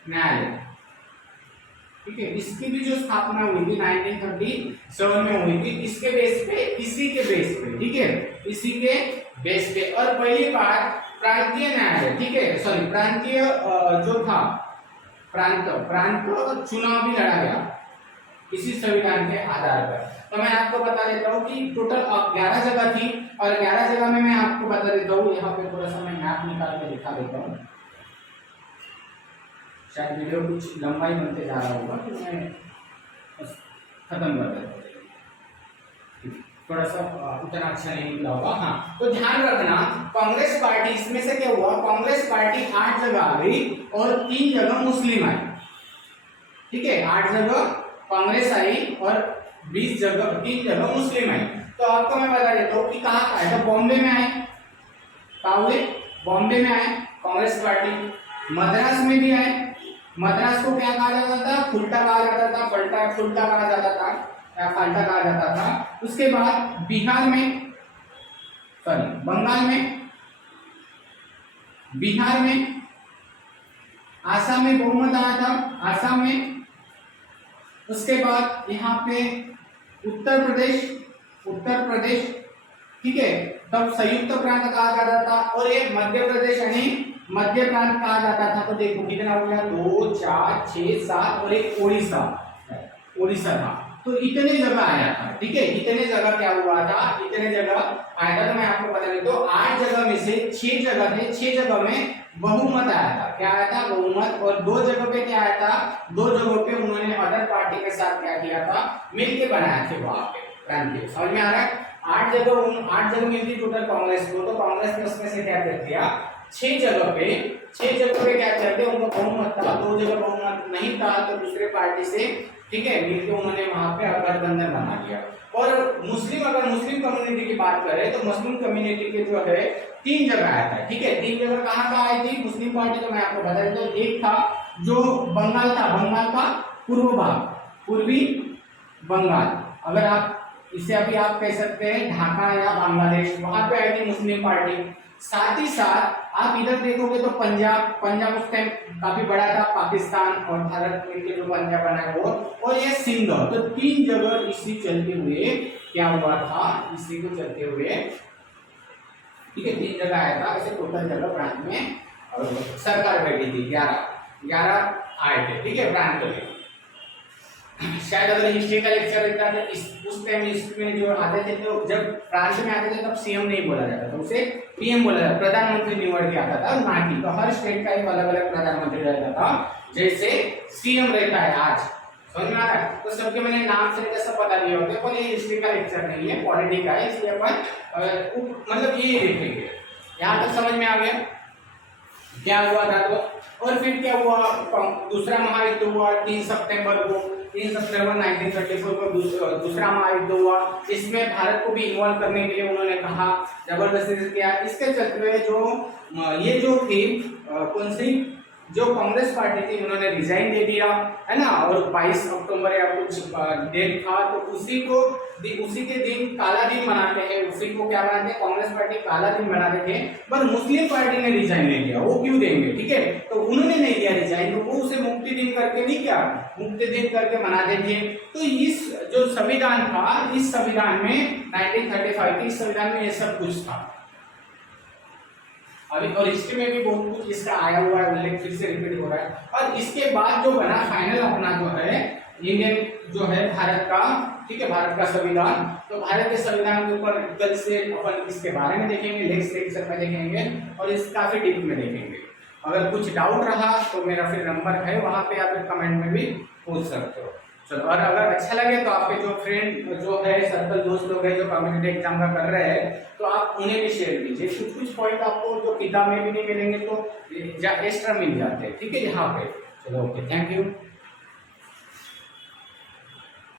न्यायालय, ठीक है, इसकी भी जो स्थापना हुई थी 1937 में हुई थी, इसके बेस पे, इसी के बेस पे, ठीक है, इसी के बेस पे। और पहली बार प्रांतीय न्यायालय, ठीक है, सॉरी प्रांतीय जो था प्रांत चुनाव भी लड़ा गया इसी संविधान के आधार पर। तो मैं आपको बता देता हूँ कि टोटल 11 जगह थी, और 11 जगह में मैं आपको बता देता हूँ, यहाँ पे थोड़ा सा मैं मैप निकाल के दिखा देता हूँ, शायद वीडियो कुछ लंबाई बनते जा रहा होगा, तो मैं खत्म कर देता हूँ, थोड़ा सा उतना अच्छा नहीं निकला होगा। हाँ, तो ध्यान रखना, कांग्रेस पार्टी, इसमें से क्या हुआ, कांग्रेस पार्टी 8 जगह आ गई और 3 जगह मुस्लिम आई। ठीक है, 8 जगह कांग्रेस आई और 3 जगह मुस्लिम आई। तो आपको मैं बता देता हूँ कि कहाँ आए, तो बॉम्बे में आए, कहाँ हुए, बॉम्बे में आए कांग्रेस पार्टी। मद्रास में भी आए, मद्रास को क्या कहा जाता था? फुल्टा कहा जाता था, फुल्टा कहा जाता था, या फाल्टा कहा जाता था। उसके बाद बिहार में, सॉरी बिहार में, आसाम में बहुमत आया था, आसाम में। उसके बाद यहाँ पे उत्तर प्रदेश, ठीक है, तब संयुक्त प्रांत कहा जाता था। और ये मध्य प्रदेश यानी मध्य प्रांत कहा जाता था। तो देखो कितना हो गया, 2, 4, 6, 7 और एक उड़ीसा था। तो इतने जगह आया था। ठीक है, इतने जगह क्या हुआ था, इतने जगह आया था। तो मैं आपको बता देता हूँ, 8 जगह में से 6 जगह थे, 6 जगह में बहुमत आया था। क्या आया था? बहुमत। और 2 जगह पे क्या आया था? 2 जगहों पे उन्होंने अदर पार्टी के साथ क्या किया था, मिलके बनाया थे वहां पे प्रांतीय। समझ में आ रहा है? 8 जगह मिलती टोटल कांग्रेस को। तो कांग्रेस ने उसमें से क्या कर दिया, 6 जगह पे क्या करते, उनको बहुमत था, 2 जगह बहुमत नहीं था, तो दूसरे पार्टी से, ठीक है, मिलकर उन्होंने वहां पे गठबंधन बना दिया। और अगर मुस्लिम कम्युनिटी की बात करें तो मुस्लिम कम्युनिटी के जो है 3 जगह आया था। ठीक है, 3 जगह कहाँ आई थी मुस्लिम पार्टी? तो मैं आपको बता देता हूँ, एक था जो बंगाल का पूर्व भाग, पूर्वी बंगाल, अगर आप इसे अभी आप कह सकते हैं ढाका या बांग्लादेश, वहां पे आई थी मुस्लिम पार्टी। साथ ही साथ आप इधर देखोगे तो पंजाब उस टाइम काफी बड़ा था, पाकिस्तान और भारत मिलकर जो पंजाब बना वो, और ये सिंध। तो 3 जगह इसी चलते हुए क्या हुआ था, इसी को चलते हुए, ठीक है, 3 जगह आया था। ऐसे टोटल जगह प्रांत में सरकार बैठी थी, 11 आए थे। ठीक है, प्रांत में शायद अगर हिस्ट्री का लेक्चर रहता तो उस टाइम हिस्ट्री में जो आते थे, तो जब प्रांत में आते थे तब सीएम नहीं बोला जाता था, उसे पीएम बोला जाता, प्रधानमंत्री निवड के आता था, ना कि। तो हर स्टेट का एक अलग अलग प्रधानमंत्री रहता था, जैसे सीएम रहता है आज। समझ में आ रहा है? तो सबके मैंने नाम से कैसा पता दिया होते, पर ये हिस्ट्री का लेक्चर नहीं है, पॉलिटी का है, इसलिए अपन मतलब ये देखेंगे। यहाँ तक समझ में आ गया क्या हुआ था? तो और फिर क्या हुआ, दूसरा महायुद्ध हुआ 3 सितंबर 1934 को दूसरा महायुद्ध हुआ। इसमें भारत को भी इन्वॉल्व करने के लिए उन्होंने कहा, जबरदस्ती से किया। इसके चलते जो ये जो थी कौन सी जो कांग्रेस पार्टी थी, उन्होंने रिजाइन दे दिया, है ना। और 22 अक्टूबर या कुछ डेट था, तो उसी के दिन काला दिन मनाते हैं, उसी को क्या मनाते हैं, कांग्रेस पार्टी काला दिन मनाते थे। पर मुस्लिम पार्टी ने रिजाइन नहीं दिया, वो क्यों देंगे? ठीक है, तो उन्होंने नहीं दिया रिजाइन, तो वो उसे मुक्ति दिन करके नहीं किया, मुक्ति दिन करके मनाते थे। तो इस जो संविधान था, इस संविधान में 1935 के इस संविधान में ये सब कुछ था। अभी और हिस्ट्री में भी बहुत कुछ इसका आया हुआ है उल्लेख, फिर से रिपीट हो रहा है। और इसके बाद जो बना फाइनल अपना जो है इंडियन जो है भारत का, ठीक है, भारत का संविधान। तो भारत के संविधान के ऊपर कल से अपन इसके बारे में देखेंगे, नेक्स्ट लेक्चर में देखेंगे और इस काफी डीप में देखेंगे। अगर कुछ डाउट रहा तो मेरा फिर नंबर है, वहां पे आप कमेंट में भी पूछ सकते हो। चलो, और अगर अच्छा लगे तो आपके जो फ्रेंड जो है, सर्कल दोस्त लोग हैं जो कम्युनिटी एग्जाम का कर रहे हैं, तो आप उन्हें भी शेयर कीजिए। कुछ कुछ पॉइंट आपको जो किताब में भी नहीं मिलेंगे तो एक्स्ट्रा मिल जाते हैं, ठीक है, यहाँ पे। चलो, ओके, थैंक यू।